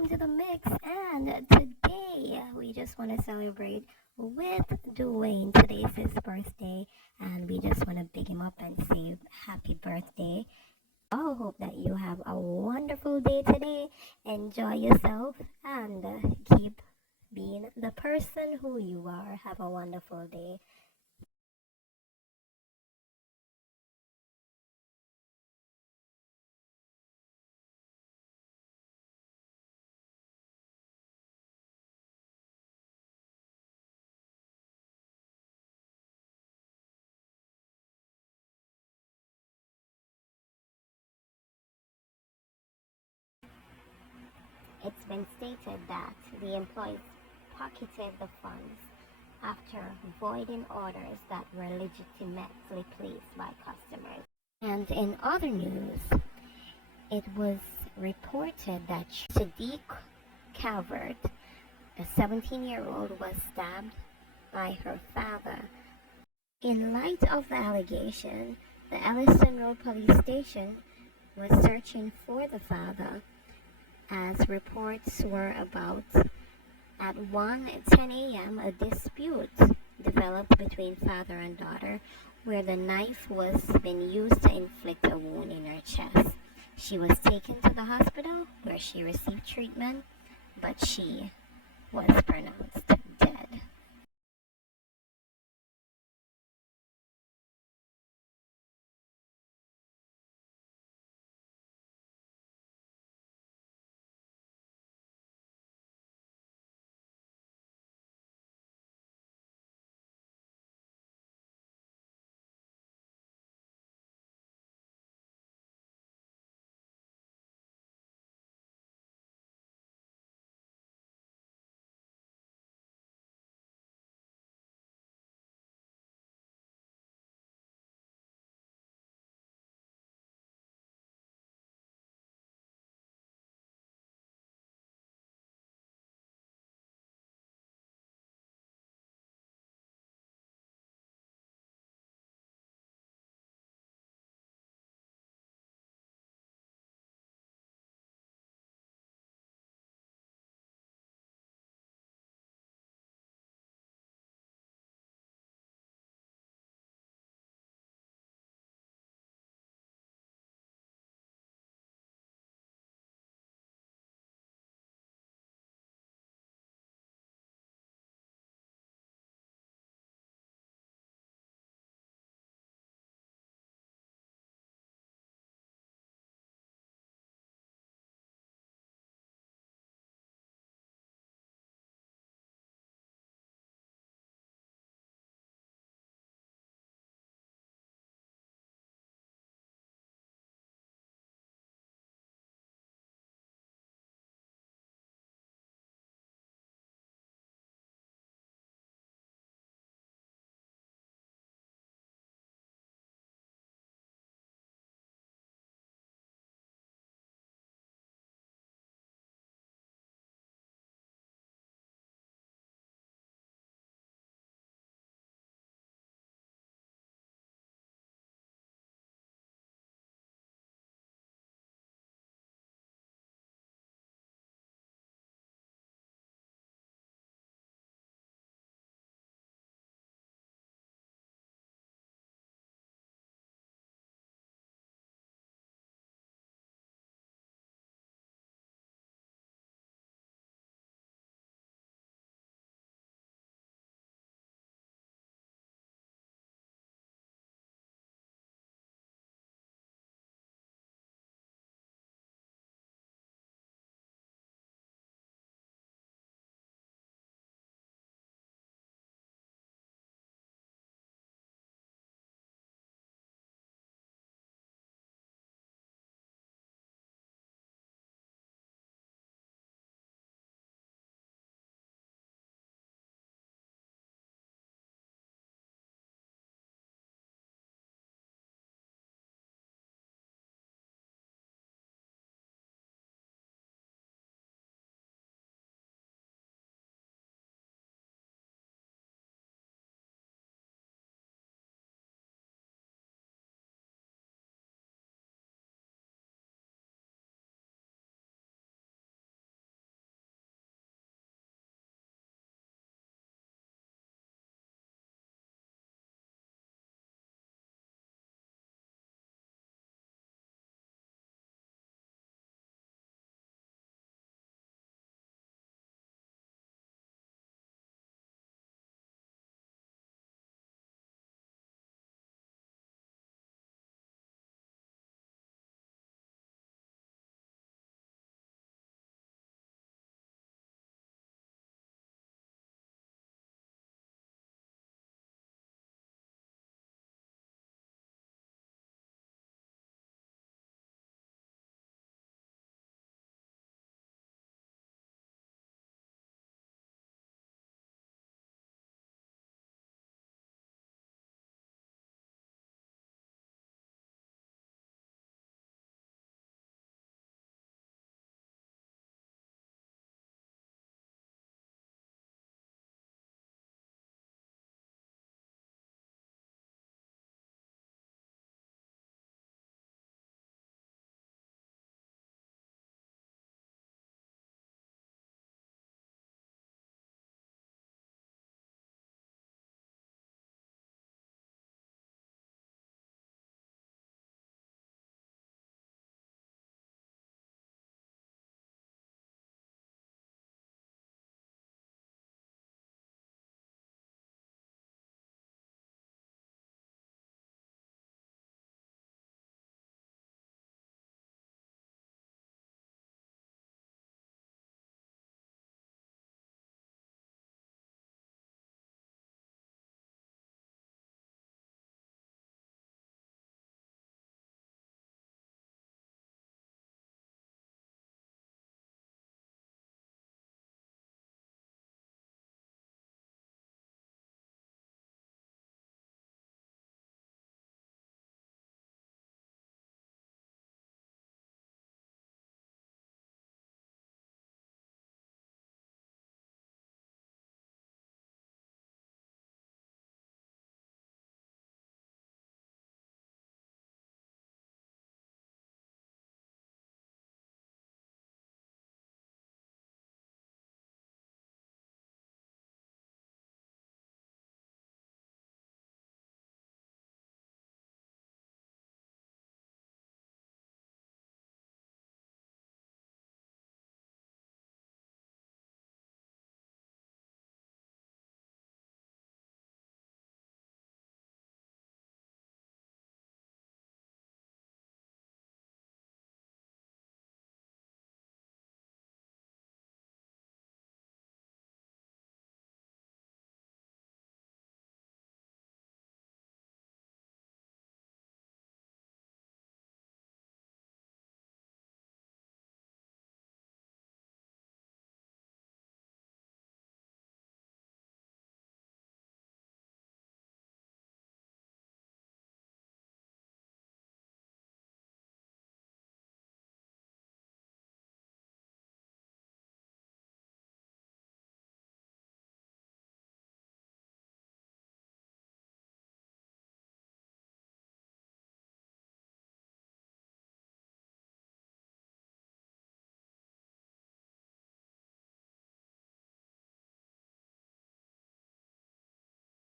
welcome to the mix. And today we just want to celebrate with Dwayne. Today's his birthday, and we just want to big him up and say happy birthday. I hope that you have a wonderful day today. Enjoy yourself and keep being the person who you are. Have a wonderful day. It's been stated that the employees pocketed the funds after voiding orders that were legitimately placed by customers. And in other news, it was reported that Sadiq Calvert, a 17-year-old, was stabbed by her father. In light of the allegation, the Elliston Road Police Station was searching for the father, as reports were about at 1:10 a.m. a dispute developed between father and daughter, where the knife was being used to inflict a wound in her chest. She was taken to the hospital where she received treatment, but she was pronounced